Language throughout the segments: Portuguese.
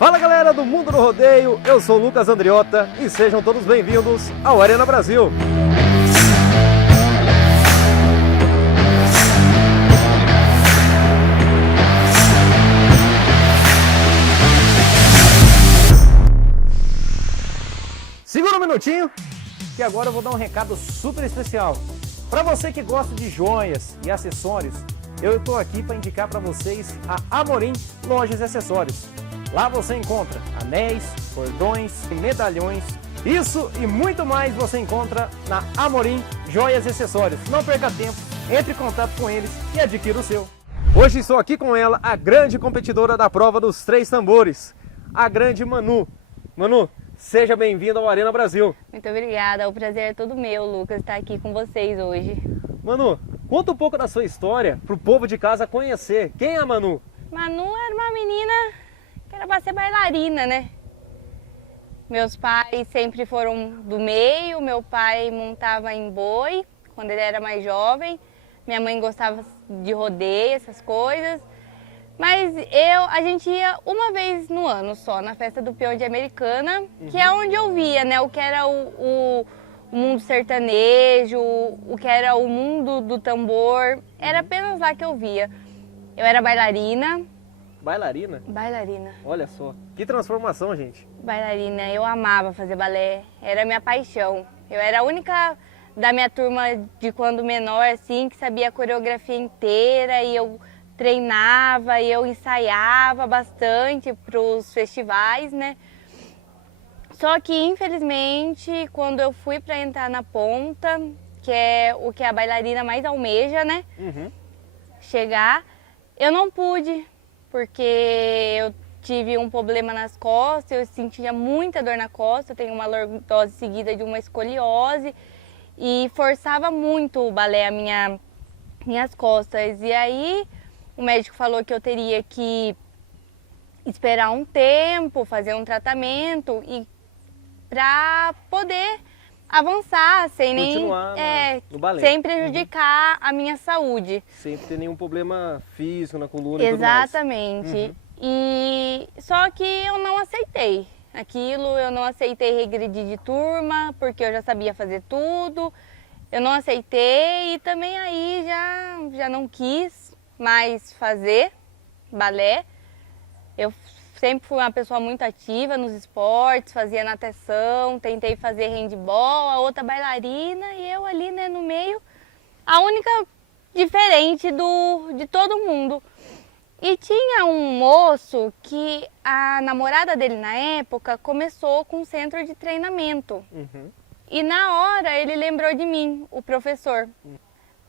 Fala galera do Mundo do Rodeio, eu sou o Lucas Andriota e sejam todos bem-vindos ao Arena Brasil. Segura um minutinho, que agora eu vou dar um recado super especial. Para você que gosta de joias e acessórios, eu estou aqui para indicar para vocês a Amorim Lojas e Acessórios. Lá você encontra anéis, cordões, medalhões, isso e muito mais você encontra na Amorim Joias e Acessórios. Não perca tempo, entre em contato com eles e adquira o seu. Hoje estou aqui com ela, a grande competidora da prova dos 3 tambores, a grande Manu. Manu, seja bem-vinda ao Arena Brasil. Muito obrigada, o prazer é todo meu, Lucas, estar aqui com vocês hoje. Manu, conta um pouco da sua história para o povo de casa conhecer. Quem é a Manu? Manu era uma menina que era para ser bailarina, né? Meus pais sempre foram do meio, meu pai montava em boi quando ele era mais jovem, minha mãe gostava de rodeio, essas coisas. Mas a gente ia uma vez no ano só, na festa do peão de Americana, que é onde eu via, né, o que era o mundo sertanejo, o que era o mundo do tambor, era apenas lá que eu via. Eu era bailarina. Bailarina? Bailarina. Olha só, que transformação, gente. Bailarina, eu amava fazer balé, era a minha paixão. Eu era a única da minha turma de quando menor, assim, que sabia a coreografia inteira e eu treinava e eu ensaiava bastante para os festivais, né? Só que, infelizmente, quando eu fui para entrar na ponta, que é o que a bailarina mais almeja, né? Chegar, eu não pude, porque eu tive um problema nas costas, eu sentia muita dor na costa, eu tenho uma lordose seguida de uma escoliose e forçava muito o balé a minhas costas. E aí o médico falou que eu teria que esperar um tempo, fazer um tratamento e para poder avançar sem continuar no balé. sem prejudicar a minha saúde. Sem ter nenhum problema físico na coluna e tudo mais. Exatamente. E só que eu não aceitei aquilo, eu não aceitei regredir de turma, porque eu já sabia fazer tudo. Eu não aceitei e também aí já não quis mais fazer balé. Eu sempre fui uma pessoa muito ativa nos esportes, fazia natação, tentei fazer handball, a outra bailarina e eu ali, né, no meio, a única diferente de todo mundo. E tinha um moço que a namorada dele na época começou com um centro de treinamento. E na hora ele lembrou de mim, o professor.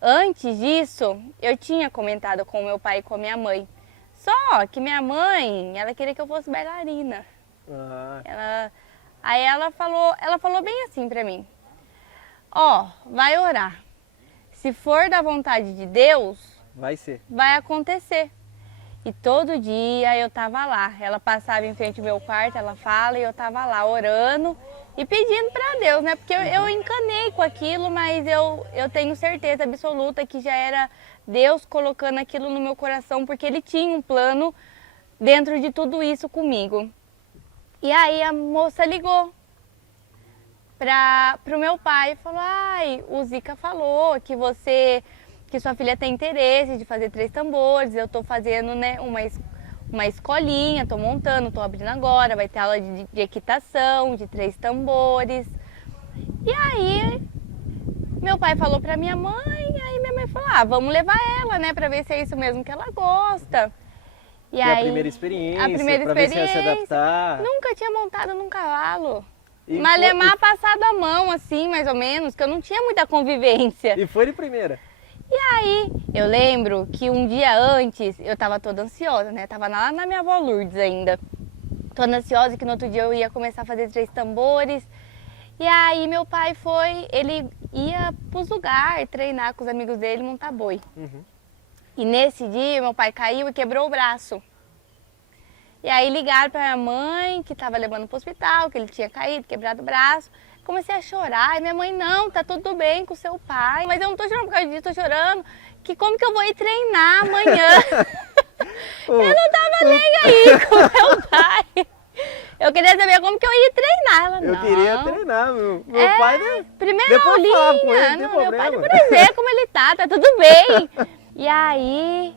Antes disso, eu tinha comentado com meu pai e com a minha mãe. Só que minha mãe, ela queria que eu fosse bailarina. Aí ela falou bem assim pra mim. Ó, vai orar. Se for da vontade de Deus, vai acontecer. E todo dia eu tava lá. Ela passava em frente ao meu quarto, ela fala, e eu tava lá orando e pedindo pra Deus, né? Porque eu encanei com aquilo, mas eu tenho certeza absoluta que já era Deus colocando aquilo no meu coração, porque Ele tinha um plano dentro de tudo isso comigo. E aí a moça ligou pro meu pai e falou: ai, o Zica falou que sua filha tem interesse de fazer 3 tambores, eu tô fazendo, né, uma escolinha, tô montando, tô abrindo agora, vai ter aula de equitação, de 3 tambores. E aí meu pai falou pra minha mãe, aí minha mãe falou: ah, vamos levar ela, né, pra ver se é isso mesmo que ela gosta. E aí, a primeira experiência, pra ver se ia se adaptar. Nunca tinha montado num cavalo. E Malemar passado a mão, assim, mais ou menos, que eu não tinha muita convivência. E foi de primeira. E aí, eu lembro que um dia antes, eu tava toda ansiosa, né? Tava lá na minha avó Lourdes ainda. Toda ansiosa que no outro dia eu ia começar a fazer 3 tambores. E aí meu pai ele ia pros lugares, treinar com os amigos dele, montar boi. E nesse dia, meu pai caiu e quebrou o braço. E aí ligaram pra minha mãe, que tava levando pro hospital, que ele tinha caído, quebrado o braço. Comecei a chorar, e minha mãe: não, tá tudo bem com seu pai, mas eu não tô chorando por causa disso, tô chorando, que como que eu vou ir treinar amanhã? Eu não tava nem aí com meu pai. Eu queria saber como que eu ia treinar. Ela, Eu não. queria treinar, meu pai, né? Primeira Depois eu falava com ele, aulinha. não tem Não, meu pai problema. depois ver como ele tá tudo bem. E aí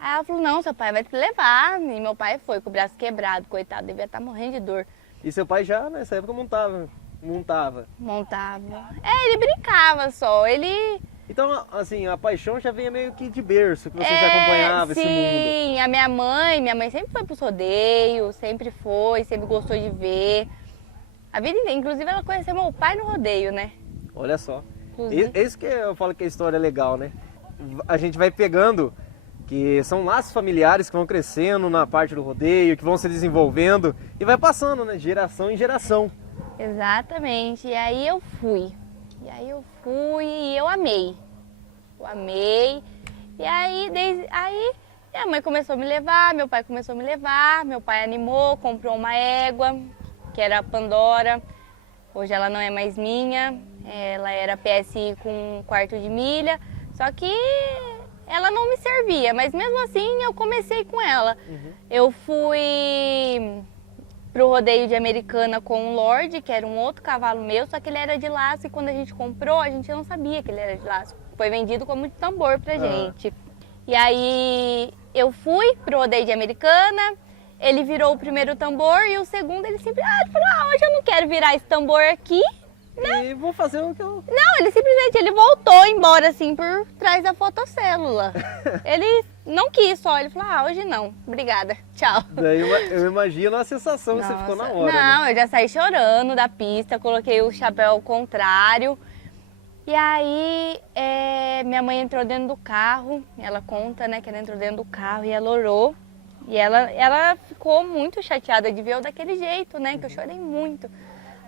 ela falou, não, seu pai vai te levar. E meu pai foi com o braço quebrado, coitado, devia estar morrendo de dor. E seu pai já nessa época montava. Montava. Ele brincava só, ele... Então, assim, a paixão já vinha meio que de berço, que você já acompanhava esse mundo. Sim, a minha mãe sempre foi pros rodeios, sempre gostou de ver. A vida inteira, inclusive ela conheceu meu pai no rodeio, né? Olha só. Inclusive. Isso que eu falo que a história é legal, né? A gente vai pegando, que são laços familiares que vão crescendo na parte do rodeio, que vão se desenvolvendo e vai passando, né? Geração em geração. Exatamente. E aí eu fui. E eu amei. E aí, minha mãe começou a me levar, meu pai começou a me levar, meu pai animou, comprou uma égua, que era a Pandora. Hoje ela não é mais minha, ela era PSI com 1/4 de milha, só que ela não me servia, mas mesmo assim eu comecei com ela. Eu fui pro rodeio de Americana com o Lorde, que era um outro cavalo meu, só que ele era de laço e quando a gente comprou, a gente não sabia que ele era de laço. Foi vendido como tambor pra gente. E aí eu fui pro rodeio de Americana, ele virou o primeiro tambor e o segundo ele ele falou, hoje eu não quero virar esse tambor aqui. E vou fazer o que eu... Não, ele simplesmente voltou embora assim por trás da fotocélula. Ele não quis só, ele falou, hoje não, obrigada, tchau. Daí eu imagino a sensação que você ficou na hora. Não, né? eu já saí chorando da pista, coloquei o chapéu ao contrário. E aí minha mãe entrou dentro do carro, ela conta, né, que ela entrou dentro do carro e ela orou. E ela ficou muito chateada de ver eu daquele jeito, né, que eu chorei muito.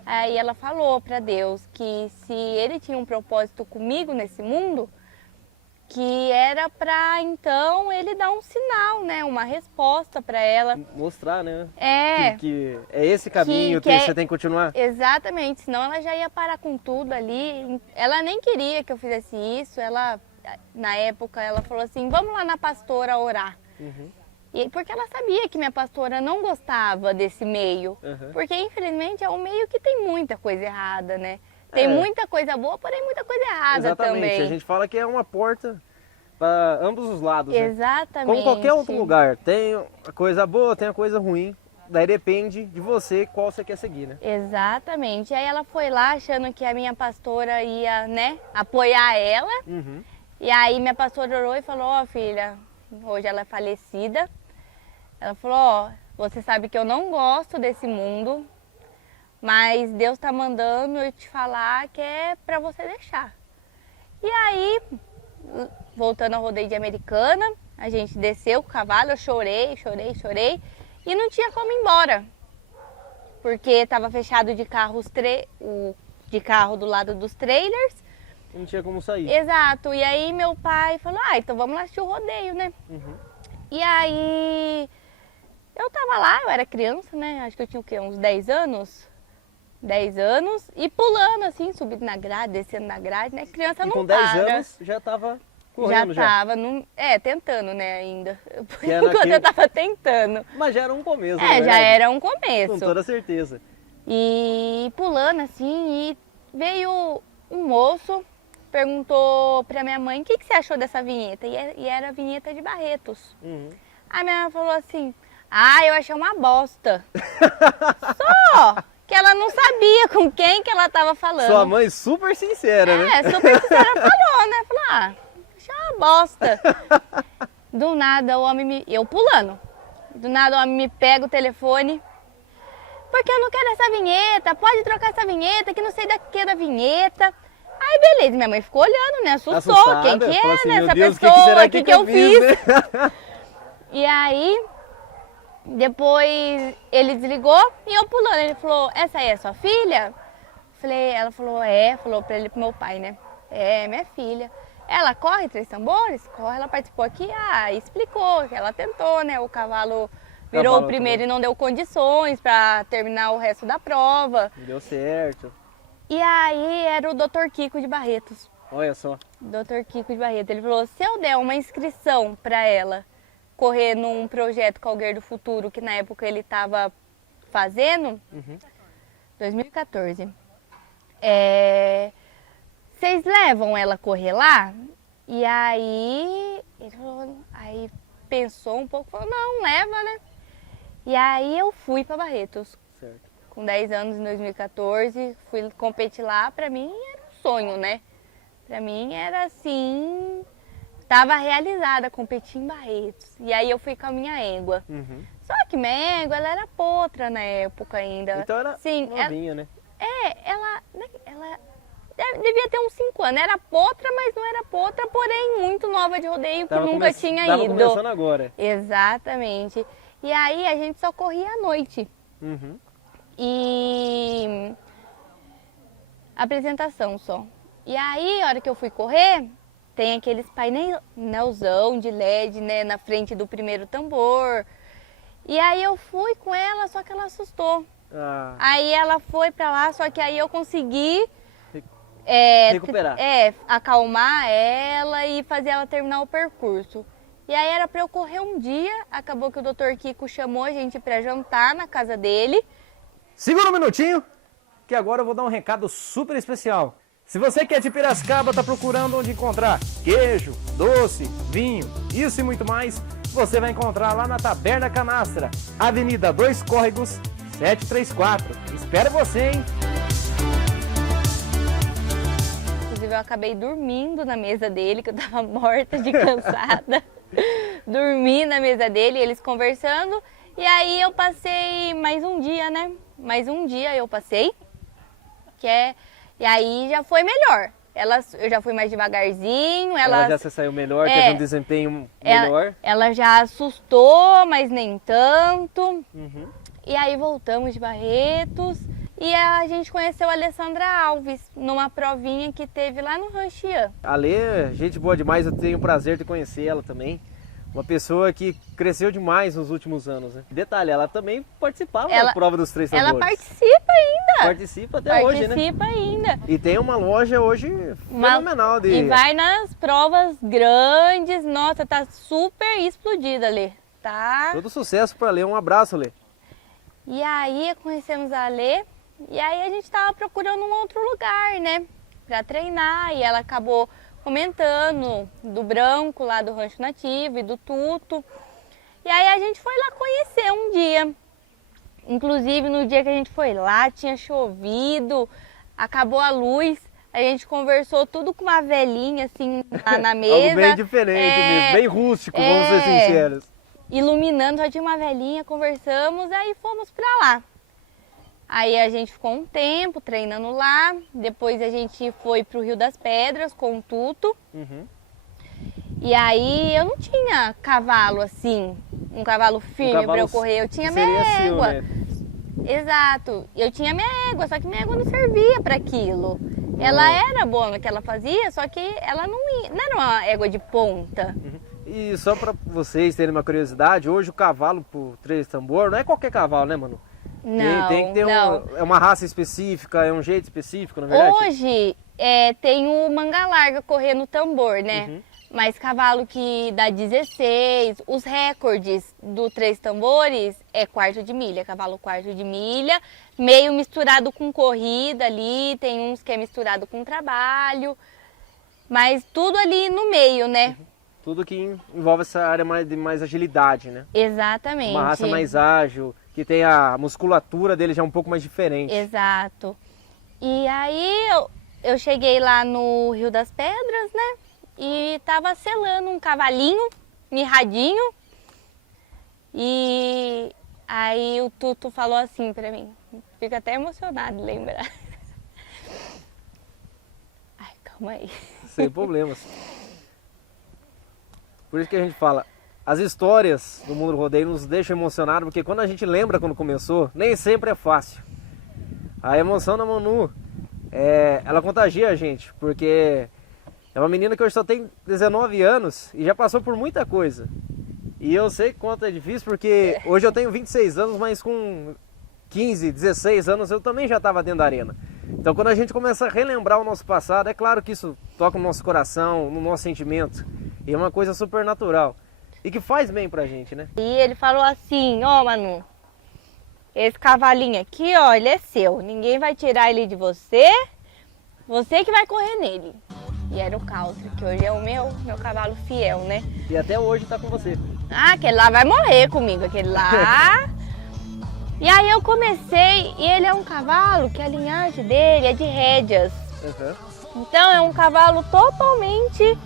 Aí ela falou para Deus que se ele tinha um propósito comigo nesse mundo, que era para então ele dar um sinal, né, uma resposta para ela. Mostrar, né? É. Que é esse caminho que você tem que continuar. Exatamente, senão ela já ia parar com tudo ali. Ela nem queria que eu fizesse isso. Ela, na época, ela falou assim, vamos lá na pastora orar. E porque ela sabia que minha pastora não gostava desse meio. Porque, infelizmente, é um meio que tem muita coisa errada, né? Tem muita coisa boa, porém muita coisa errada também. Exatamente, a gente fala que é uma porta para ambos os lados, né? Exatamente. Como qualquer outro lugar, tem a coisa boa, tem a coisa ruim. Daí depende de você qual você quer seguir, né? Exatamente. E aí ela foi lá achando que a minha pastora ia, né, apoiar ela. E aí minha pastora orou e falou, filha, hoje ela é falecida. Ela falou, você sabe que eu não gosto desse mundo, mas Deus tá mandando eu te falar que é pra você deixar. E aí, voltando ao rodeio de Americana, a gente desceu com o cavalo, eu chorei e não tinha como ir embora. Porque estava fechado de carro de carro do lado dos trailers. Não tinha como sair. Exato. E aí meu pai falou, então vamos lá assistir o rodeio, né? E aí eu tava lá, eu era criança, né? Acho que eu tinha o quê? Uns 10 anos? 10 anos e pulando assim, subindo na grade, descendo na grade, né? Criança não para. Com 10 anos já tava correndo já. Já tava, tentando, né, ainda. Por Que era enquanto eu tava tentando. Mas já era um começo, já era um começo. Com toda certeza. E pulando assim, e veio um moço, perguntou pra minha mãe, o que você achou dessa vinheta? E era a vinheta de Barretos. Aí minha mãe falou assim, eu achei uma bosta. Só que ela não sabia com quem que ela tava falando. Sua mãe super sincera, né? Super sincera falou, né? Falou, achei uma bosta. Do nada o homem eu pulando. Do nada o homem me pega o telefone. Porque eu não quero essa vinheta, pode trocar essa vinheta, que não sei da que da vinheta. Aí beleza, minha mãe ficou olhando, né? Assustou. Assustada. Quem que é, assim, né? Essa Deus, pessoa, o que eu fiz? Né? E aí, depois ele desligou e eu pulando. Ele falou, essa aí é sua filha? Ela falou, falou pra ele, pro meu pai, né? Minha filha. Ela corre 3 tambores? Corre, ela participou aqui, explicou que ela tentou, né? O cavalo virou o primeiro e não deu condições pra terminar o resto da prova. Deu certo. E aí era o Dr. Kiko de Barretos. Olha só. Dr. Kiko de Barretos. Ele falou, se eu der uma inscrição pra ela correr num projeto Calgueiro do Futuro, que na época ele estava fazendo, 2014. Vocês levam ela correr lá? E aí, ele falou, aí pensou um pouco, falou, não, leva, né? E aí eu fui para Barretos. Certo. Com 10 anos, em 2014, fui competir lá, pra mim era um sonho, né? Pra mim era assim, tava realizada, competir em Barretos. E aí eu fui com a minha égua. Só que minha égua, ela era potra na época ainda. Então era novinha, né? Ela devia ter uns 5 anos. Era potra, mas não era potra, porém muito nova de rodeio, que nunca tinha tava ido. começando agora. Exatamente. E aí a gente só corria à noite. E apresentação só. E aí, a hora que eu fui correr, tem aqueles painelzão de LED, né, na frente do primeiro tambor. E aí eu fui com ela, só que ela assustou. Aí ela foi pra lá, só que aí eu consegui recuperar. Acalmar ela e fazer ela terminar o percurso. E aí era pra eu correr um dia, acabou que o Dr. Kiko chamou a gente pra jantar na casa dele. Segura um minutinho, que agora eu vou dar um recado super especial. Se você que é de Piracicaba, está procurando onde encontrar queijo, doce, vinho, isso e muito mais, você vai encontrar lá na Taberna Canastra, Avenida 2 Córregos, 734. Espero você, hein? Inclusive eu acabei dormindo na mesa dele, que eu tava morta de cansada. Dormi na mesa dele, eles conversando, e aí eu passei mais um dia, né? Mais um dia eu passei, e aí já foi melhor. Eu já fui mais devagarzinho. Ela já se saiu melhor, teve um desempenho melhor. Ela já assustou, mas nem tanto. E aí voltamos de Barretos e a gente conheceu a Alessandra Alves numa provinha que teve lá no Ranchian. A Lê, gente boa demais, eu tenho o prazer de conhecer ela também. Uma pessoa que cresceu demais nos últimos anos, né? Detalhe, ela também participava da prova dos 3 tambores. Ela participa ainda. Participa até hoje, né? Participa ainda. E tem uma loja hoje fenomenal. E vai nas provas grandes. Nossa, tá super explodida, Lê. Tá. Todo sucesso pra Lê. Um abraço, Lê. E aí conhecemos a Lê. E aí a gente tava procurando um outro lugar, né? Pra treinar. E ela acabou comentando do Branco lá do Rancho Nativo e do Tuto. E aí a gente foi lá conhecer um dia. Inclusive no dia que a gente foi lá, tinha chovido, acabou a luz. A gente conversou tudo com uma velhinha assim lá na mesa. Algo bem diferente mesmo, bem rústico, vamos ser sinceros. Iluminando, só tinha uma velhinha, conversamos, aí fomos pra lá. Aí a gente ficou um tempo treinando lá, depois a gente foi pro Rio das Pedras com o Tuto. E aí eu não tinha cavalo assim, um cavalo firme para eu correr, eu tinha minha égua. Né? Exato, eu tinha minha égua, só que minha égua não servia para aquilo. Ela era boa no que ela fazia, só que ela não era uma égua de ponta. E só para vocês terem uma curiosidade, hoje o cavalo por 3 tambor não é qualquer cavalo, né, Manu? Não, tem que ter é uma raça específica, é um jeito específico, na verdade? Hoje tem o manga larga correndo tambor, né? Mas cavalo que dá 16, os recordes do 3 tambores é quarto de milha, cavalo quarto de milha, meio misturado com corrida ali, tem uns que é misturado com trabalho, mas tudo ali no meio, né? Tudo que envolve essa área de mais agilidade, né? Exatamente. Uma raça mais ágil, que tem a musculatura dele já um pouco mais diferente. Exato. E aí eu cheguei lá no Rio das Pedras, né? E tava selando um cavalinho, mirradinho. E aí o Tuto falou assim pra mim. Fico até emocionado de lembrar. Ai, calma aí. Sem problemas. Por isso que a gente fala, as histórias do mundo do rodeio nos deixam emocionados, porque quando a gente lembra quando começou, nem sempre é fácil. A emoção da Manu, ela contagia a gente, porque é uma menina que hoje só tem 19 anos e já passou por muita coisa. E eu sei quanto é difícil, porque hoje eu tenho 26 anos, mas com 15, 16 anos eu também já estava dentro da arena. Então quando a gente começa a relembrar o nosso passado, é claro que isso toca no nosso coração, no nosso sentimento. E é uma coisa super natural. E que faz bem pra gente, né? E ele falou assim, ó Manu, esse cavalinho aqui, ó, ele é seu. Ninguém vai tirar ele de você. Você que vai correr nele. E era o Country, que hoje é o meu cavalo fiel, né? E até hoje tá com você. Ah, aquele lá vai morrer comigo, aquele lá. E aí eu comecei, e ele é um cavalo que a linhagem dele é de rédeas. Uhum. Então é um cavalo totalmente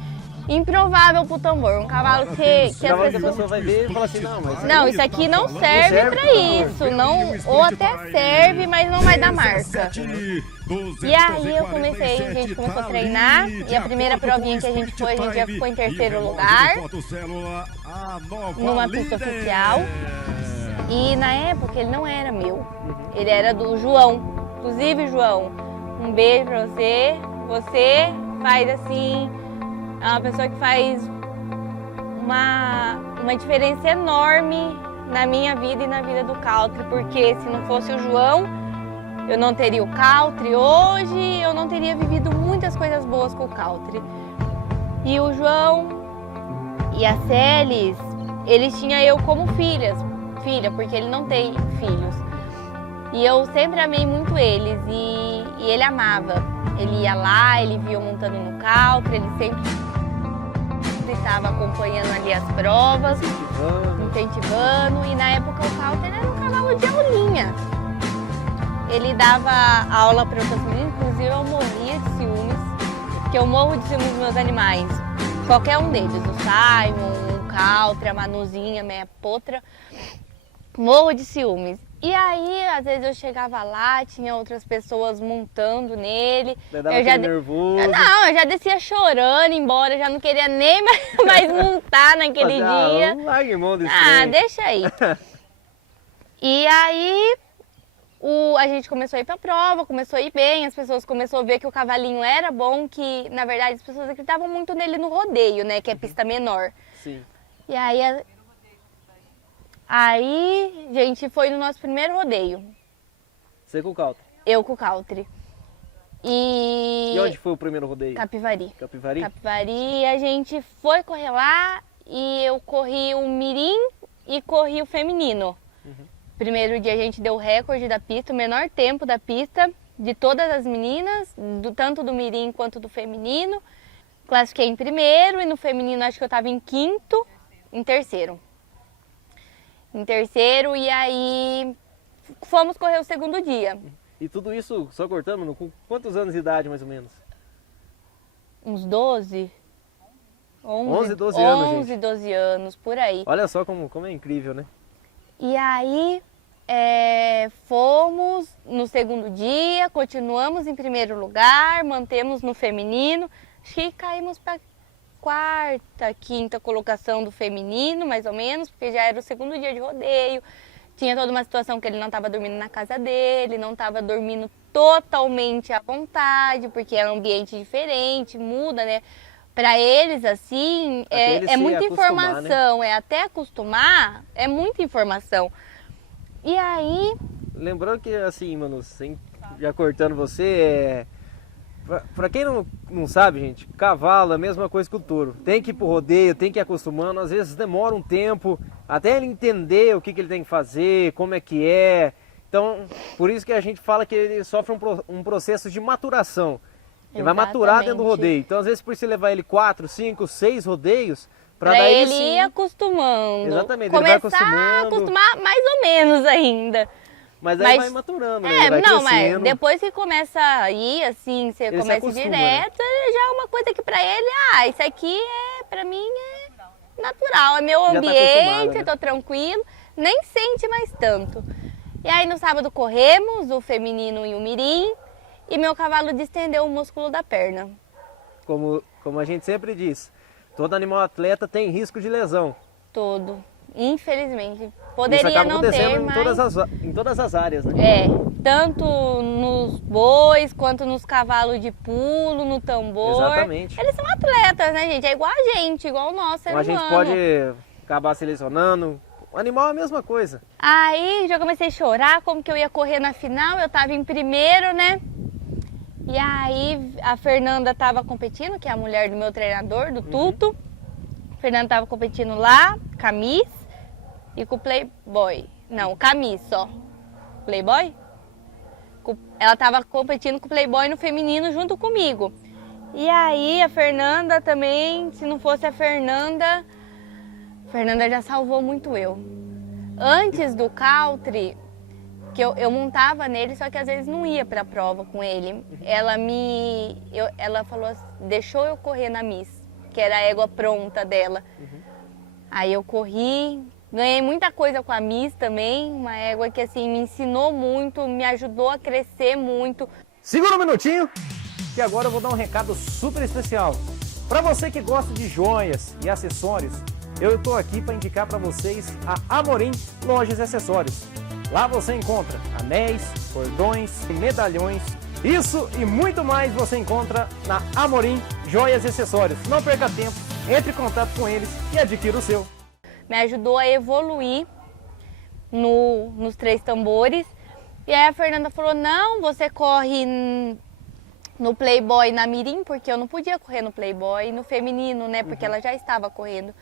improvável pro tambor. Um cavalo que as Cavalo que a pessoas... pessoa vai ver e fala assim, não, mas... Não, isso aqui não serve pra isso. Não, ou até serve, mas não vai dar marca. E aí eu comecei, a gente começou a treinar. E a primeira provinha que a gente já ficou em terceiro lugar. Numa pista oficial. E na época ele não era meu. Ele era do João. Inclusive, João, um beijo pra você. Você faz assim... É uma pessoa que faz uma diferença enorme na minha vida e na vida do Country, porque se não fosse o João, eu não teria o Country hoje, eu não teria vivido muitas coisas boas com o Country. E o João e a Celis, eles tinham eu como filha, porque ele não tem filhos. E eu sempre amei muito eles e ele amava. Ele ia lá, ele via eu montando no Country, ele sempre estava acompanhando ali as provas, incentivando. E na época o Country era um cavalo de aulinha. Ele dava aula para outras meninas, inclusive eu morria de ciúmes, porque eu morro de ciúmes dos meus animais. Qualquer um deles, o Simon, o Country, a Manuzinha, a minha potra, morro de ciúmes. E aí, às vezes eu chegava lá, tinha outras pessoas montando nele. Eu já nervoso. Não, eu já descia chorando embora, já não queria nem mais montar naquele dia. Larga mão desse trem. Deixa aí. E aí, a gente começou a ir pra prova, começou a ir bem, as pessoas começaram a ver que o cavalinho era bom, que na verdade as pessoas acreditavam muito nele no rodeio, né, que é pista menor. Sim. E aí, a gente foi no nosso primeiro rodeio. Você com o Country? Eu com o Country. E onde foi o primeiro rodeio? Capivari. Capivari? Capivari, a gente foi correr lá e eu corri o mirim e corri o feminino. Primeiro dia a gente deu o recorde da pista, o menor tempo da pista de todas as meninas, tanto do mirim quanto do feminino. Classifiquei em primeiro e no feminino acho que eu estava em quinto, em terceiro. E aí fomos correr o segundo dia. E tudo isso, só cortando, com quantos anos de idade mais ou menos? Uns 12. 11, 12 anos, gente. 11, 12 anos, por aí. Olha só como é incrível, né? E aí fomos no segundo dia, continuamos em primeiro lugar, mantemos no feminino. Acho que caímos para quarta, quinta colocação do feminino, mais ou menos, porque já era o segundo dia de rodeio. Tinha toda uma situação que ele não estava dormindo na casa dele, não estava dormindo totalmente à vontade, porque é um ambiente diferente, muda, né? Para eles, assim, é muita informação, né? Até acostumar, é muita informação. E aí... Lembrando que, assim, mano, já cortando você, Pra quem não sabe, gente, cavalo é a mesma coisa que o touro. Tem que ir pro rodeio, tem que ir acostumando, às vezes demora um tempo até ele entender o que ele tem que fazer, como é que é. Então, por isso que a gente fala que ele sofre um processo de maturação. Ele vai maturar dentro do rodeio. Então, às vezes, por você levar ele 4, 5, 6 rodeios, pra daí ele ir acostumando. Exatamente, começar ele vai acostumando. A acostumar mais ou menos ainda. Mas aí vai maturando, né? Vai não, crescendo. mas depois que começa a ir, assim, você ele começa acostuma, direto, né? já é uma coisa que pra ele, isso aqui pra mim é natural, é meu Já ambiente, tá, né? tô tranquilo, nem sente mais tanto. E aí no sábado corremos, o feminino e o mirim, e meu cavalo distendeu o músculo da perna. Como a gente sempre diz, todo animal atleta tem risco de lesão. Todo. Infelizmente. Isso Poderia acaba não acontecendo ter, em mas... todas as áreas, né? Tanto nos bois, quanto nos cavalos de pulo, no tambor. Exatamente. Eles são atletas, né, gente? É igual a gente, igual o nosso ser humano. A gente pode acabar selecionando. O animal é a mesma coisa. Aí já comecei a chorar, como que eu ia correr na final, eu tava em primeiro, né? E aí a Fernanda tava competindo, que é a mulher do meu treinador, do Tuto. A Fernanda tava competindo lá, Camis e com o Playboy. Não, Camis só. Playboy. Ela estava competindo com o Playboy no feminino junto comigo. E aí a Fernanda também, se não fosse a Fernanda já salvou muito eu. Antes do country, que eu montava nele, só que às vezes não ia pra prova com ele. Ela falou assim, deixou eu correr na Miss, que era a égua pronta dela. Aí eu corri, ganhei muita coisa com a Miss também, uma égua que assim me ensinou muito, me ajudou a crescer muito. Segura um minutinho, que agora eu vou dar um recado super especial. Para você que gosta de joias e acessórios, eu estou aqui para indicar para vocês a Amorim Lojas e Acessórios. Lá você encontra anéis, cordões, medalhões, isso e muito mais você encontra na Amorim Joias e Acessórios. Não perca tempo, entre em contato com eles e adquira o seu. Me ajudou a evoluir nos 3 tambores. E aí a Fernanda falou, não, você corre no Playboy na Mirim, porque eu não podia correr no Playboy, no feminino, né, porque ela já estava correndo.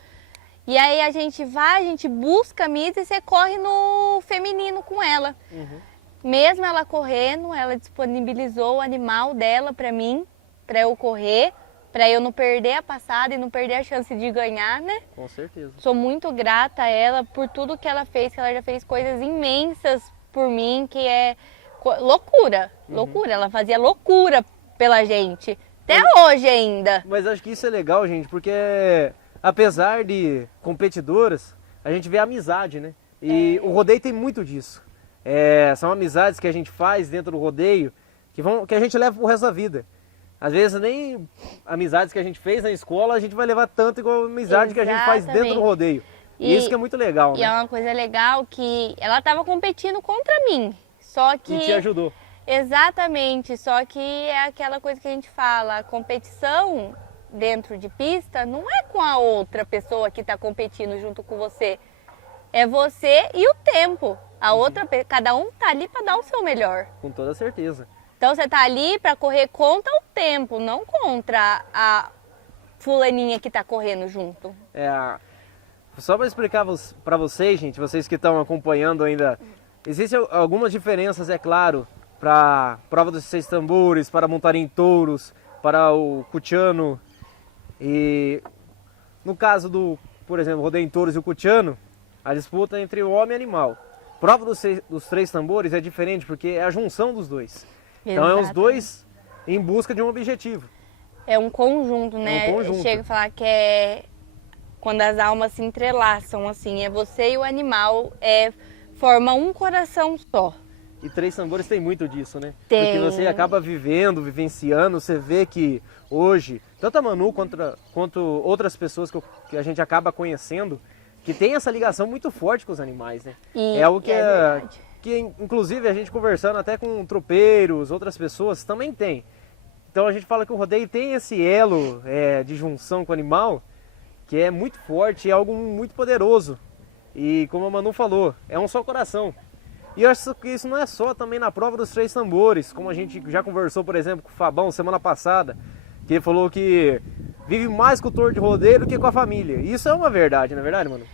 E aí a gente busca a Miss e você corre no feminino com ela. Mesmo ela correndo, ela disponibilizou o animal dela para mim, para eu correr, para eu não perder a passada e não perder a chance de ganhar, né? Com certeza. Sou muito grata a ela por tudo que ela fez, que ela já fez coisas imensas por mim, que é loucura, loucura. Ela fazia loucura pela gente, até hoje ainda. Mas acho que isso é legal, gente, porque apesar de competidoras, a gente vê a amizade, né? E o rodeio tem muito disso. São amizades que a gente faz dentro do rodeio que a gente leva pro resto da vida. Às vezes nem amizades que a gente fez na escola a gente vai levar tanto igual a amizade que a gente faz dentro do rodeio. E isso que é muito legal, E né? é uma coisa legal que ela estava competindo contra mim, só que... E te ajudou. Exatamente, só que é aquela coisa que a gente fala, a competição dentro de pista não é com a outra pessoa que está competindo junto com você, é você e o tempo. Cada um tá ali para dar o seu melhor. Com toda certeza. Então você tá ali para correr contra o tempo, não contra a fulaninha que tá correndo junto. Só para explicar para vocês, gente, vocês que estão acompanhando ainda, existem algumas diferenças, é claro, para prova dos 6 tambores, para montar em touros, para o cutiano. E no caso por exemplo, rodeio em touros e o cutiano, a disputa entre o homem e animal. Prova dos 3 tambores é diferente porque é a junção dos dois. Então é os dois em busca de um objetivo. É um conjunto, né? É um conjunto. Chega a falar que é quando as almas se entrelaçam, assim, é você e o animal, forma um coração só. E 3 tambores tem muito disso, né? Tem. Porque você acaba vivenciando, você vê que hoje, tanto a Manu quanto outras pessoas que a gente acaba conhecendo, que tem essa ligação muito forte com os animais, né? E é algo verdade. que inclusive a gente conversando até com tropeiros, outras pessoas, também tem. Então a gente fala que o rodeio tem esse elo de junção com o animal, que é muito forte, é algo muito poderoso. E como a Manu falou, é um só coração. E eu acho que isso não é só também na prova dos 3 tambores, como a gente já conversou, por exemplo, com o Fabão semana passada, que ele falou que vive mais com o touro de rodeio do que com a família. Isso é uma verdade, não é verdade, Manu?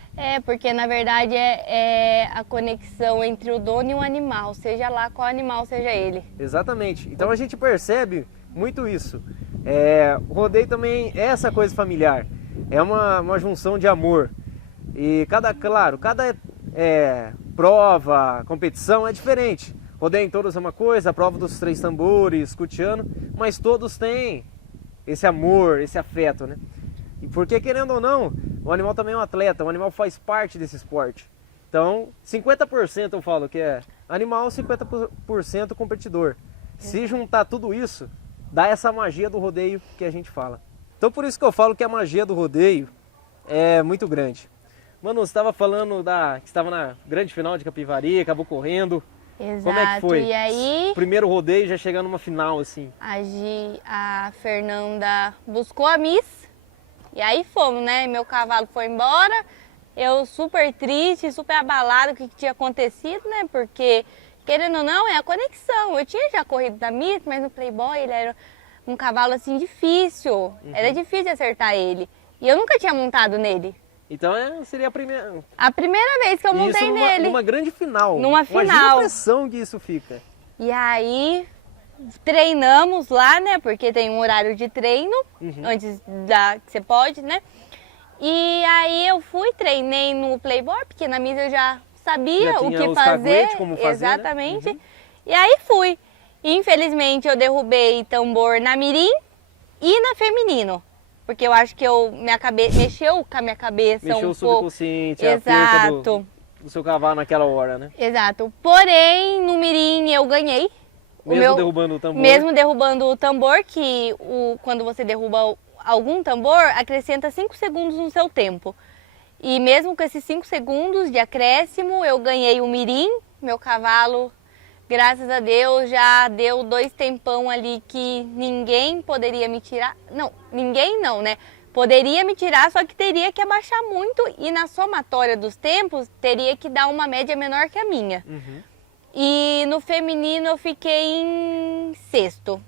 Porque na verdade é a conexão entre o dono e o animal, seja lá qual animal seja ele. Exatamente. Então a gente percebe muito isso. O rodeio também é essa coisa familiar, é uma junção de amor. E cada prova, competição é diferente. Rodeio em touros é uma coisa, a prova dos 3 tambores, cutiano, mas todos têm esse amor, esse afeto, né? E porque, querendo ou não, o animal também é um atleta, o animal faz parte desse esporte. Então, 50% eu falo que é animal, 50% competidor. Se juntar tudo isso, dá essa magia do rodeio que a gente fala. Então, por isso que eu falo que a magia do rodeio é muito grande. Mano, você estava falando que estava na grande final de Capivari, acabou correndo. Exato. Como é que foi? E aí, Primeiro rodeio já chegando numa final, assim. a Fernanda buscou a Miss e aí fomos, né? Meu cavalo foi embora, eu super triste, super abalada com o que tinha acontecido, né? Porque, querendo ou não, é a conexão. Eu tinha já corrido da Miss, mas no Playboy ele era um cavalo assim difícil. Era difícil acertar ele. E eu nunca tinha montado nele. Então seria a primeira. A primeira vez que eu montei Isso nele. numa grande final. Numa Imagina final. a pressão que isso fica. E aí treinamos lá, né? Porque tem um horário de treino antes que você pode, né? E aí eu treinei no Playboy, porque na mesa eu já sabia Já o tinha que os fazer. caguetes, como fazer, né? Exatamente. E aí fui. Infelizmente eu derrubei tambor na mirim e na feminino. Porque eu acho que mexeu com a minha cabeça Mexeu um o pouco. subconsciente, a perca Exato. do seu cavalo naquela hora, né? Exato. Porém, no mirim eu ganhei. Mesmo derrubando o tambor. Mesmo derrubando o tambor, que quando você derruba algum tambor, acrescenta 5 segundos no seu tempo. E mesmo com esses 5 segundos de acréscimo, eu ganhei o mirim. Meu cavalo, graças a Deus, já deu 2 tempão ali que ninguém poderia me tirar. Não, ninguém não, né? Poderia me tirar, só que teria que abaixar muito e na somatória dos tempos teria que dar uma média menor que a minha. E no feminino eu fiquei em 6º.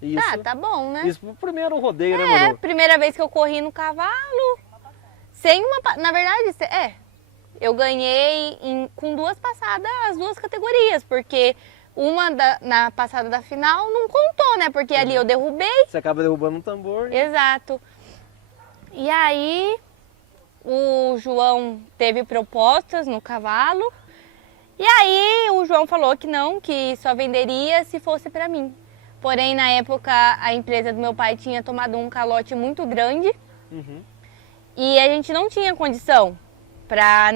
Isso. Ah, tá bom, né? Isso pro primeiro rodeio, né, É, Manu? primeira vez que eu corri no cavalo, sem uma... Na verdade, eu ganhei com 2 passadas as 2 categorias, porque uma na passada da final não contou, né? Porque ali eu derrubei. Você acaba derrubando um tambor. Exato. E aí, o João teve propostas no cavalo. E aí, o João falou que não, que só venderia se fosse pra mim. Porém, na época, a empresa do meu pai tinha tomado um calote muito grande. E a gente não tinha condição pra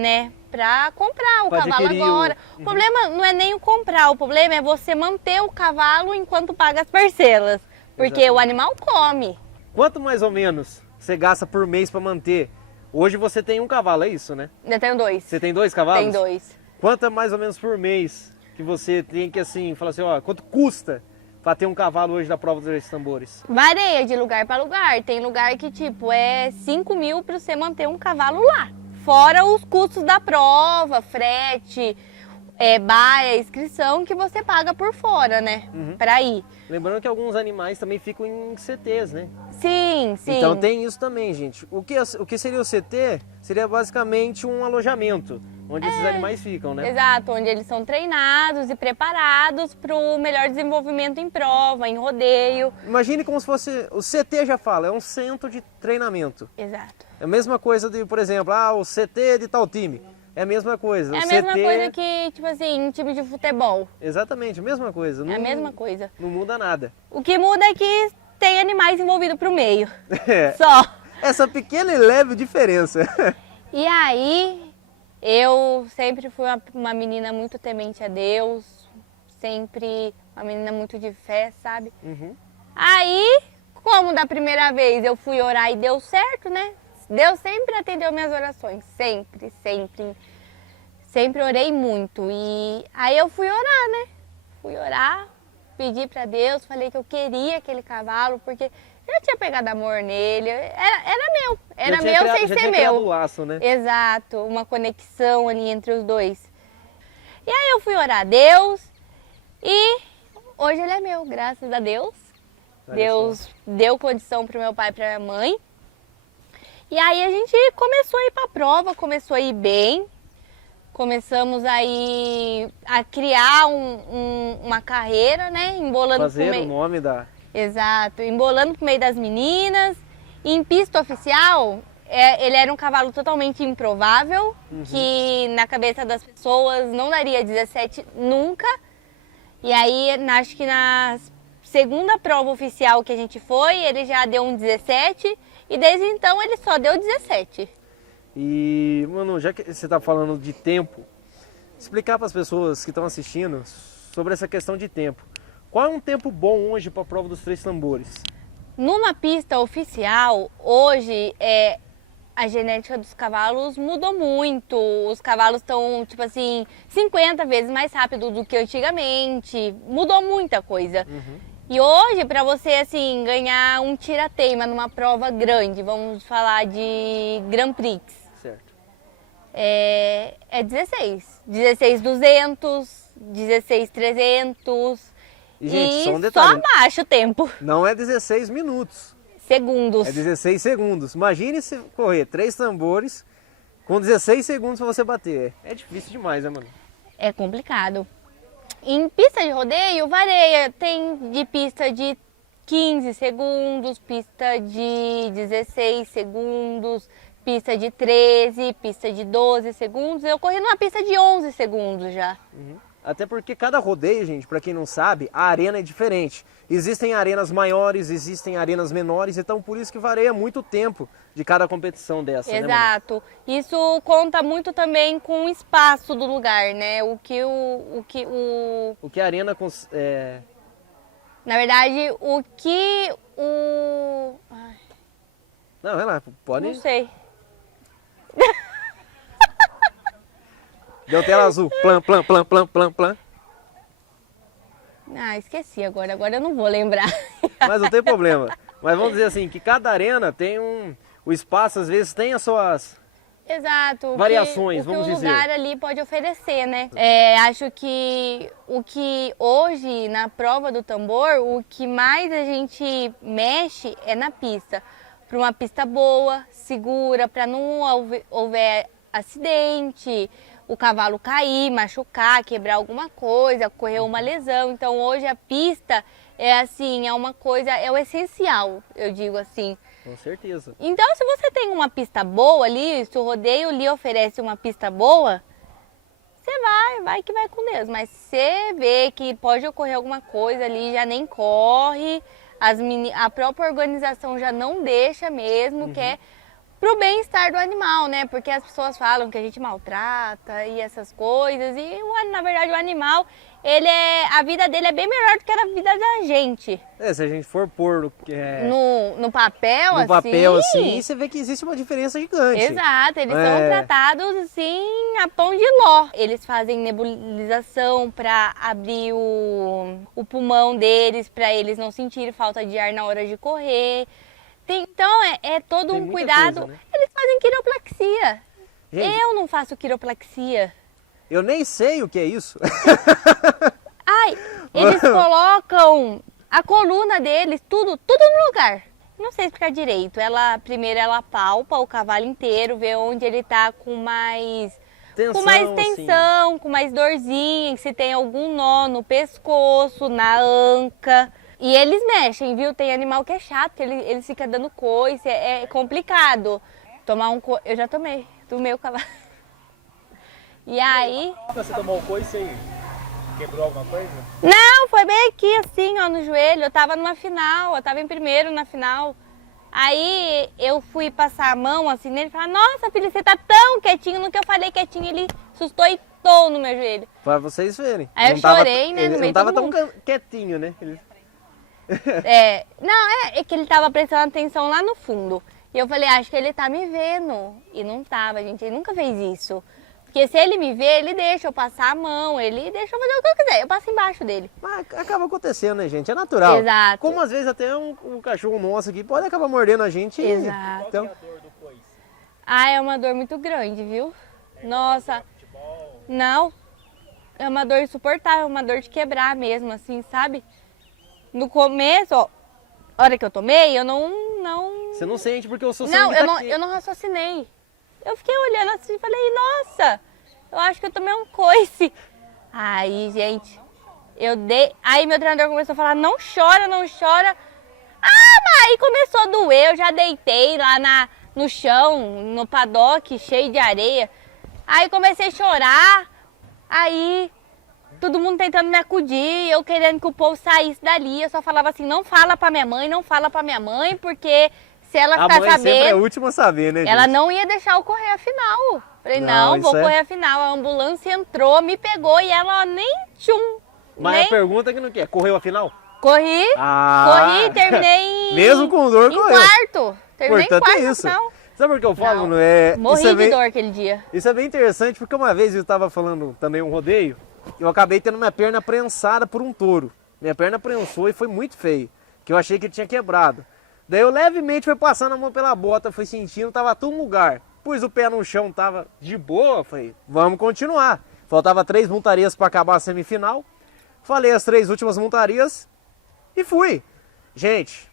comprar o Pra cavalo adquirir agora. O problema não é nem o comprar, o problema é você manter o cavalo enquanto paga as parcelas. Porque Exatamente. o animal come. Quanto mais ou menos você gasta por mês pra manter? Hoje você tem um cavalo, é isso, né? Ainda tenho 2. Você tem 2 cavalos? Tem 2. Quanto é mais ou menos por mês que você tem que, assim, falar assim, ó, quanto custa pra ter um cavalo hoje da prova dos 3 tambores? Varia de lugar para lugar. Tem lugar que, tipo, é 5 mil para você manter um cavalo lá. Fora os custos da prova, frete, baia, inscrição, que você paga por fora, né? Pra ir. Lembrando que alguns animais também ficam em CTs, né? Sim, sim. Então tem isso também, gente. O que seria o CT? Seria basicamente um alojamento, onde esses animais ficam, né? Exato, onde eles são treinados e preparados para o melhor desenvolvimento em prova, em rodeio. Imagine como se fosse, o CT já fala, é um centro de treinamento. Exato. É a mesma coisa de, por exemplo, o CT de tal time. É a mesma coisa. É o a mesma CT... coisa que, tipo assim, em time de futebol. Exatamente, a mesma coisa. É a mesma coisa. Não muda nada. O que muda é que tem animais envolvidos pro meio. É. Só. Essa pequena e leve diferença. E aí, eu sempre fui uma menina muito temente a Deus, sempre uma menina muito de fé, sabe? Aí, como da primeira vez eu fui orar e deu certo, né? Deus sempre atendeu minhas orações, sempre, sempre. Sempre orei muito. E aí eu fui orar, né? Fui orar, pedi pra Deus, falei que eu queria aquele cavalo, porque eu tinha pegado amor nele, era meu. Era meu sem ser meu. O laço, né? Exato, uma conexão ali entre os dois. E aí eu fui orar a Deus e hoje ele é meu, graças a Deus. Deus deu condição pro meu pai e pra minha mãe. E aí a gente começou a ir pra prova, começou a ir bem. Começamos aí a criar uma carreira, né? Embolando Fazer o nome da... Exato, embolando pro meio das meninas. E em pista oficial, ele era um cavalo totalmente improvável, que na cabeça das pessoas não daria 17 nunca. E aí, acho que na segunda prova oficial que a gente foi, ele já deu um 17 e desde então ele só deu 17. E, Manu, já que você está falando de tempo, explicar para as pessoas que estão assistindo sobre essa questão de tempo. Qual é um tempo bom hoje para a prova dos 3 tambores? Numa pista oficial, hoje a genética dos cavalos mudou muito. Os cavalos estão, tipo assim, 50 vezes mais rápido do que antigamente. Mudou muita coisa. E hoje, para você, assim, ganhar um tira-teima numa prova grande, vamos falar de Grand Prix, Certo. é 16. 16.200, 16.300. E, gente, só um só detalhe. abaixa o tempo. Não é 16 minutos, Segundos. é 16 segundos. Imagine se correr 3 tambores Com 16 segundos pra você bater. É difícil demais, né, mano? É complicado. Em pista de rodeio, varia. Tem de pista de 15 segundos, pista de 16 segundos, pista de 13, pista de 12 segundos. Eu corri numa pista de 11 segundos já. Até porque cada rodeio, gente, pra quem não sabe, a arena é diferente. Existem arenas maiores, existem arenas menores, então por isso que varia muito o tempo de cada competição dessa, né, mano? Exato. Isso conta muito também com o espaço do lugar, né? O que a arena... Na verdade, o que o... Ai, Não, vai lá, pode... não sei. Deu tela azul. Plan, plan, plan, plan, plan, plan. Ah, esqueci agora. Agora eu não vou lembrar. Mas não tem problema. Mas vamos dizer assim, que cada arena tem um... O espaço, às vezes, tem as suas... Exato. Variações, o que vamos o dizer. lugar ali pode oferecer, né? Acho que o que hoje, na prova do tambor, o que mais a gente mexe é na pista. Para uma pista boa, segura, para não houver acidente, o cavalo cair, machucar, quebrar alguma coisa, correr uma lesão. Então hoje a pista é assim, é uma coisa, é o essencial, eu digo assim. Com certeza. Então, se você tem uma pista boa ali, se o rodeio lhe oferece uma pista boa, você vai que vai com Deus. Mas você vê que pode ocorrer alguma coisa ali, já nem corre, a própria organização já não deixa mesmo, que é pro bem-estar do animal, né? Porque as pessoas falam que a gente maltrata e essas coisas, e na verdade o animal, a vida dele é bem melhor do que a vida da gente. Se a gente for pôr No papel, no papel assim, você vê que existe uma diferença gigante. Exato, eles são tratados assim a pão de ló. Eles fazem nebulização para abrir o pulmão deles, para eles não sentirem falta de ar na hora de correr. Então é todo um cuidado. Coisa, né? Eles fazem quiropraxia. Gente, Eu não faço quiropraxia. eu nem sei o que é isso. Ai, eles colocam a coluna deles, tudo no lugar. Não sei explicar direito. Primeiro ela palpa o cavalo inteiro, vê onde ele tá com mais tensão, assim. com mais dorzinha, se tem algum nó no pescoço, na anca. E eles mexem, viu? Tem animal que é chato, que eles ficam dando coice, é complicado. Eu já tomei o cavalo. E aí... Você tomou o coice aí? Quebrou alguma coisa? Não, foi bem aqui assim, ó, no joelho. Eu tava numa final, eu tava em primeiro na final. Aí eu fui passar a mão assim nele e falei, nossa, filho, você tá tão quietinho. No que eu falei quietinho, ele assustou e tou no meu joelho. Pra vocês verem. Aí eu chorei, né? Ele No meio não tava de tão todo mundo. quietinho, né? É que ele tava prestando atenção lá no fundo. E eu falei, acho que ele tá me vendo. E não tava, gente, ele nunca fez isso. Porque se ele me vê, ele deixa eu passar a mão, ele deixa eu fazer o que eu quiser, eu passo embaixo dele. Mas acaba acontecendo, né, gente? É natural. Exato. Como às vezes até um cachorro nosso aqui pode acabar mordendo a gente. Exato. Então, Qual que é a dor do coice? É uma dor muito grande, viu? Nossa, não, é uma dor insuportável, uma dor de quebrar mesmo, assim, sabe? No começo, ó, a hora que eu tomei, eu não... você não sente porque o seu Não, sangue tá eu não raciocinei. Eu fiquei olhando assim e falei, nossa, eu acho que eu tomei um coice. Aí, gente, aí meu treinador começou a falar, não chora, não chora. Mas aí começou a doer, eu já deitei lá no chão, no paddock, cheio de areia. Aí comecei a chorar, aí todo mundo tentando me acudir, eu querendo que o povo saísse dali. Eu só falava assim, não fala pra minha mãe, não fala pra minha mãe, porque se ela a ficar mãe sempre é a sabendo, última a saber, né, ela gente? não ia deixar eu correr a final. Falei, Não, não, vou isso é- correr a final. A ambulância entrou, me pegou e ela ó, nem tchum. Mas nem... a pergunta é que não quer, correu a final? Corri, terminei em... Mesmo com dor, em correu. quarto. Terminei Importante em quarto é na isso. final. Sabe por que eu falo? Não. Isso Morri é de bem- dor aquele dia. Isso é bem interessante porque uma vez eu estava falando também um rodeio, eu acabei tendo minha perna prensada por um touro. Minha perna prensou e foi muito feio, que eu achei que ele tinha quebrado. Daí eu levemente fui passando a mão pela bota, fui sentindo, tava tudo no lugar. Pus o pé no chão, tava de boa, falei, vamos continuar. Faltava 3 montarias para acabar a semifinal. Falei as 3 últimas montarias e fui. Gente,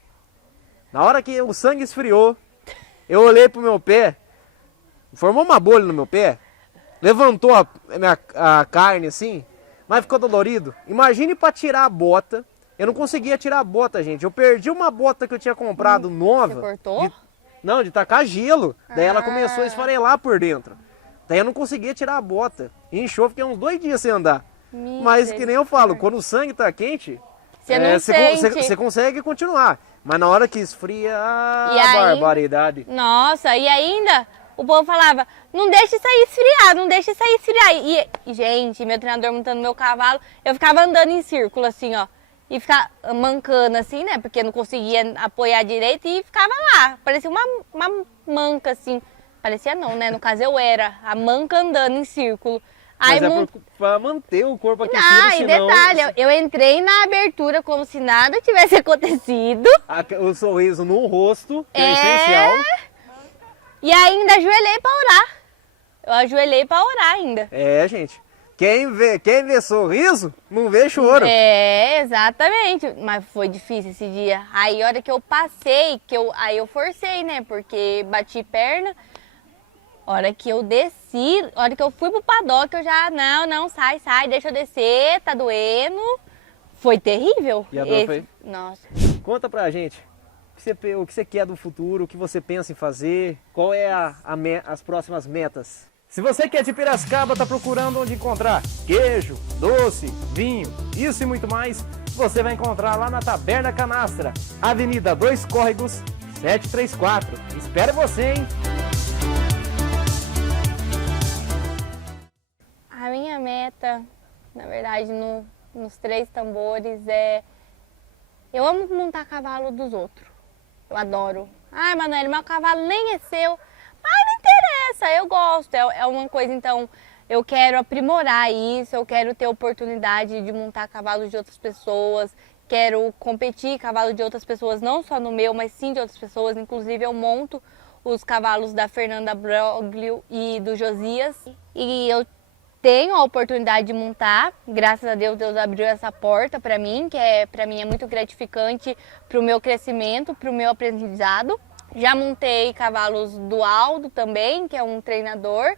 na hora que o sangue esfriou, eu olhei pro meu pé, Formou uma bolha no meu pé, levantou a carne assim, mas ficou dolorido. Imagine para tirar a bota. Eu não conseguia tirar a bota, gente. Eu perdi uma bota que eu tinha comprado nova. Você cortou? Não, de tacar gelo. Daí ela começou a esfarelar por dentro. Daí eu não conseguia tirar a bota. E inchou, fiquei uns 2 dias sem andar. Mas que nem eu falo, quando o sangue tá quente, você consegue continuar. Mas na hora que esfria, barbaridade. Nossa, e ainda o povo falava, não deixe sair esfriar, não deixe sair esfriar. E, gente, meu treinador montando meu cavalo, eu ficava andando em círculo assim, ó. E ficava mancando assim, né? Porque não conseguia apoiar direito e ficava lá. Parecia uma manca assim. Parecia não, né? No caso eu era a manca andando em círculo. Mas aí, pra manter o corpo aquecido, e detalhe, eu entrei na abertura como se nada tivesse acontecido. O sorriso no rosto, que é essencial. E ainda ajoelhei pra orar. Eu ajoelhei pra orar ainda. É, gente. Quem vê sorriso, não vê choro. É, exatamente. Mas foi difícil esse dia. Aí, a hora que eu passei, aí eu forcei, né? Porque bati perna. A hora que eu desci, a hora que eu fui pro paddock, eu já, não, sai, deixa eu descer, tá doendo. Foi terrível. E a dor foi? Nossa. Conta pra gente, o que você quer do futuro, o que você pensa em fazer, qual é as próximas metas? Se você que é de Piracicaba está procurando onde encontrar queijo, doce, vinho, isso e muito mais, você vai encontrar lá na Taberna Canastra, Avenida 2 Córregos, 734. Espero você, hein? A minha meta, na verdade, nos 3 tambores é... Eu amo montar cavalo dos outros. Eu adoro. Ai, Manoel, meu cavalo nem é seu. Ai, não interessa, eu gosto. É uma coisa, então, eu quero aprimorar isso, eu quero ter oportunidade de montar cavalos de outras pessoas, quero competir cavalo de outras pessoas, não só no meu, mas sim de outras pessoas. Inclusive, eu monto os cavalos da Fernanda Broglio e do Josias. E eu tenho a oportunidade de montar, graças a Deus, Deus abriu essa porta para mim, que para mim é muito gratificante para o meu crescimento, para o meu aprendizado. Já montei cavalos do Aldo também, que é um treinador,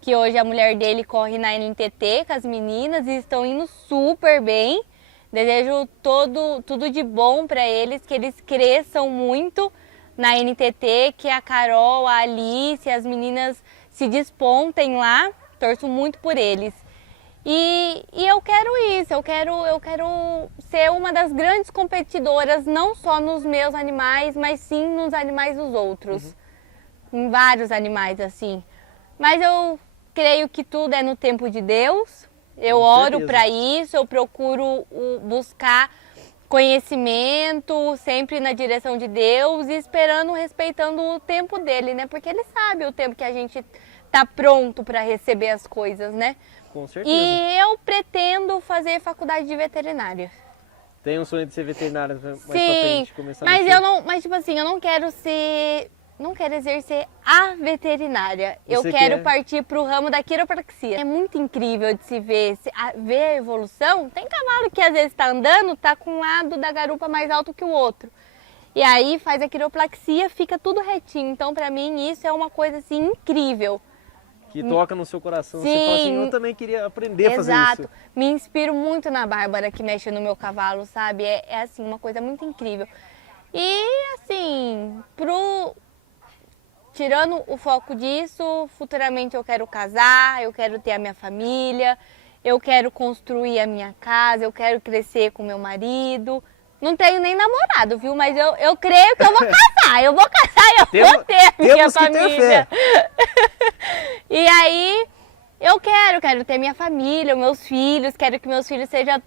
que hoje a mulher dele corre na NTT com as meninas e estão indo super bem. Desejo tudo de bom para eles, que eles cresçam muito na NTT, que a Carol, a Alice, as meninas se despontem lá. Torço muito por eles. E eu quero isso, eu quero ser uma das grandes competidoras, não só nos meus animais, mas sim nos animais dos outros. Em vários animais, assim. Mas eu creio que tudo é no tempo de Deus. Eu oro para isso, eu procuro buscar conhecimento, sempre na direção de Deus, e esperando, respeitando o tempo dele, né? Porque ele sabe o tempo que a gente tá pronto para receber as coisas, né? Com certeza. E eu pretendo fazer faculdade de veterinária. Tem um sonho de ser veterinária mais pra Sim, frente, começar mas tipo assim, eu não quero exercer a veterinária. Eu quero partir pro ramo da quiropraxia. É muito incrível de se ver, ver a evolução. Tem cavalo que às vezes tá andando, tá com um lado da garupa mais alto que o outro. E aí faz a quiropraxia, fica tudo retinho. Então, pra mim, isso é uma coisa assim incrível. Que toca no seu coração. Sim, você fala assim, eu também queria aprender a fazer isso. Exato. Me inspiro muito na Bárbara, que mexe no meu cavalo, sabe? É assim, uma coisa muito incrível. E assim, tirando o foco disso, futuramente eu quero casar, eu quero ter a minha família, eu quero construir a minha casa, eu quero crescer com meu marido. Não tenho nem namorado, viu? Mas eu creio que eu vou casar. Eu vou casar e eu vou ter a minha família. E aí, eu quero ter minha família, meus filhos. Quero que meus filhos sejam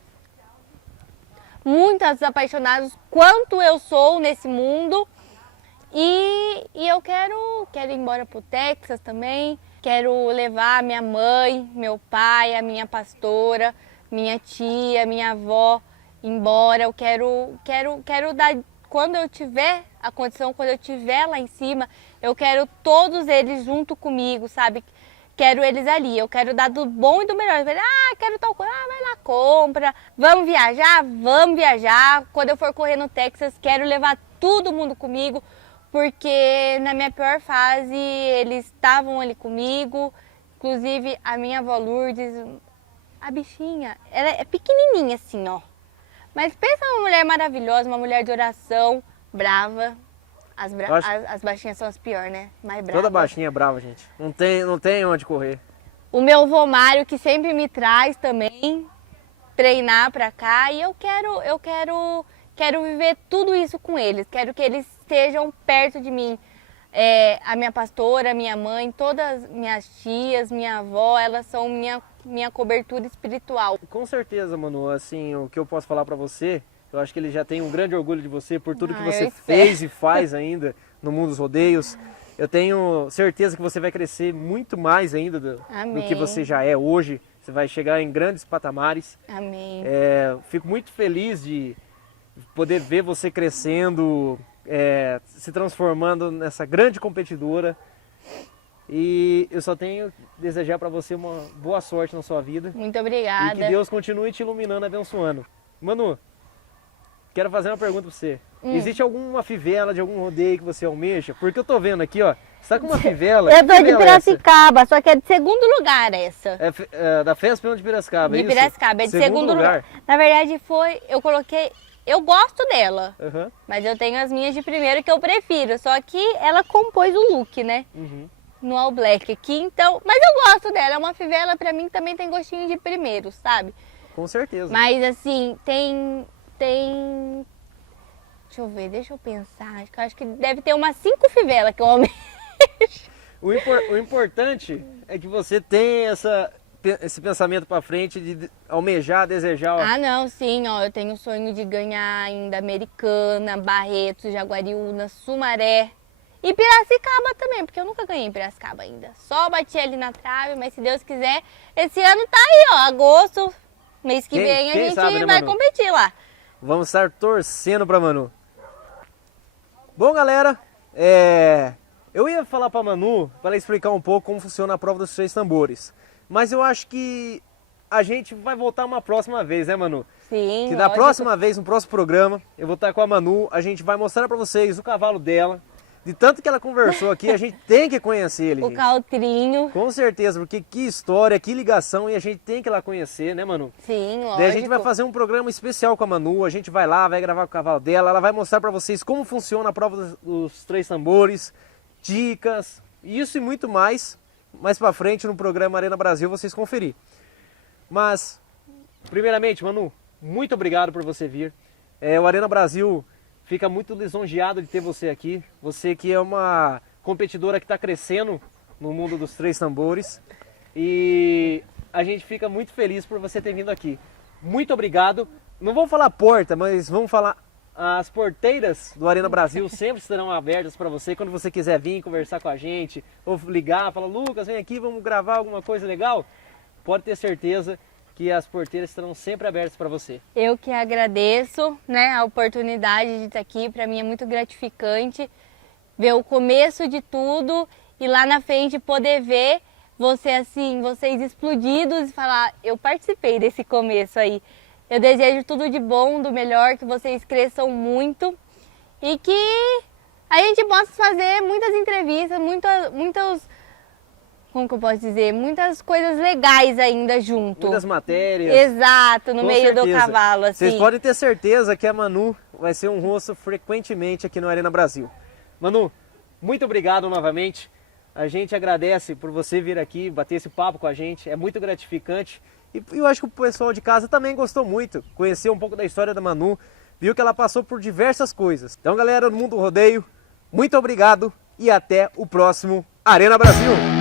muito apaixonados quanto eu sou nesse mundo. E eu quero ir embora pro Texas também. Quero levar minha mãe, meu pai, a minha pastora, minha tia, minha avó embora. Eu quero dar, quando eu tiver a condição, quando eu estiver lá em cima, eu quero todos eles junto comigo, sabe? Quero eles ali, eu quero dar do bom e do melhor. Quero tal coisa, vai lá, compra. Vamos viajar? Vamos viajar. Quando eu for correr no Texas, quero levar todo mundo comigo, porque na minha pior fase eles estavam ali comigo, inclusive a minha avó Lourdes, a bichinha, ela é pequenininha assim, ó. Mas pensa uma mulher maravilhosa, uma mulher de oração, brava. As baixinhas são as piores, né? Mais bravas. Toda baixinha é brava, gente. Não tem onde correr. O meu avô Mário, que sempre me traz também treinar pra cá, e eu quero viver tudo isso com eles. Quero que eles estejam perto de mim. A minha pastora, minha mãe, todas minhas tias, minha avó, elas são minha cobertura espiritual. Com certeza, Manu, assim, o que eu posso falar pra você, eu acho que ele já tem um grande orgulho de você por tudo que você fez e faz ainda no mundo dos rodeios. Eu tenho certeza que você vai crescer muito mais ainda do que você já é hoje. Você vai chegar em grandes patamares. Amém. Fico muito feliz de poder ver você crescendo, se transformando nessa grande competidora. E eu só tenho a desejar para você uma boa sorte na sua vida. Muito obrigada. E que Deus continue te iluminando, abençoando. Manu, quero fazer uma pergunta para você. Existe alguma fivela de algum rodeio que você almeja? Porque eu tô vendo aqui, ó, você tá com uma fivela. Eu tô de Piracicaba, só que é de segundo lugar essa. Da Festa de Piracicaba, de Piracicaba, é de segundo lugar. Na verdade eu coloquei, eu gosto dela, mas eu tenho as minhas de primeiro que eu prefiro, só que ela compôs o look, né? No All Black aqui, então, mas eu gosto dela, é uma fivela pra mim também tem gostinho de primeiro, sabe? Com certeza. Mas assim, tem deixa eu ver, deixa eu pensar. Acho que deve ter umas 5 fivelas que eu almejo. O importante é que você tenha esse pensamento para frente de almejar, desejar. Ah, não, sim, ó, eu tenho o sonho de ganhar ainda Americana, Barretos, Jaguariúna, Sumaré e Piracicaba também, porque eu nunca ganhei em Piracicaba ainda. Só bati ali na trave, mas se Deus quiser, esse ano tá aí, ó, agosto, mês que vem a gente sabe, né, vai Manu? competir lá. Vamos estar torcendo para Manu. Bom, galera, eu ia falar para Manu para ela explicar um pouco como funciona a prova dos 3 tambores. Mas eu acho que a gente vai voltar uma próxima vez, né, Manu? Sim, que da lógico. próxima vez, no próximo programa, eu vou estar com a Manu, a gente vai mostrar para vocês o cavalo dela. De tanto que ela conversou aqui, a gente tem que conhecer ele, O gente. Caltrinho. Com certeza, porque que história, que ligação, e a gente tem que ir lá conhecer, né, Manu? Sim, lógico. Daí a gente vai fazer um programa especial com a Manu, a gente vai lá, vai gravar com o cavalo dela, ela vai mostrar pra vocês como funciona a prova dos 3 tambores, dicas, isso e muito mais pra frente no programa Arena Brasil vocês conferir. Mas, primeiramente, Manu, muito obrigado por você vir. O Arena Brasil fica muito lisonjeado de ter você aqui, você que é uma competidora que está crescendo no mundo dos 3 tambores, e a gente fica muito feliz por você ter vindo aqui. Muito obrigado. Não vamos falar porta, mas vamos falar as porteiras do Arena Brasil sempre estarão abertas para você quando você quiser vir conversar com a gente ou ligar, falar: Lucas, vem aqui, vamos gravar alguma coisa legal. Pode ter certeza que as porteiras estarão sempre abertas para você. Eu que agradeço, né, a oportunidade de estar aqui. Para mim é muito gratificante ver o começo de tudo e lá na frente poder ver vocês explodidos e falar: eu participei desse começo aí. Eu desejo tudo de bom, do melhor, que vocês cresçam muito e que a gente possa fazer muitas entrevistas, muitas como que eu posso dizer? Muitas coisas legais ainda junto. Muitas matérias. Exato, no Com meio certeza. do cavalo, assim. Vocês podem ter certeza que a Manu vai ser um rosto frequentemente aqui no Arena Brasil. Manu, muito obrigado novamente. A gente agradece por você vir aqui, bater esse papo com a gente. É muito gratificante. E eu acho que o pessoal de casa também gostou muito. Conhecer um pouco da história da Manu. Viu que ela passou por diversas coisas. Então, galera do Mundo Rodeio, muito obrigado. E até o próximo Arena Brasil.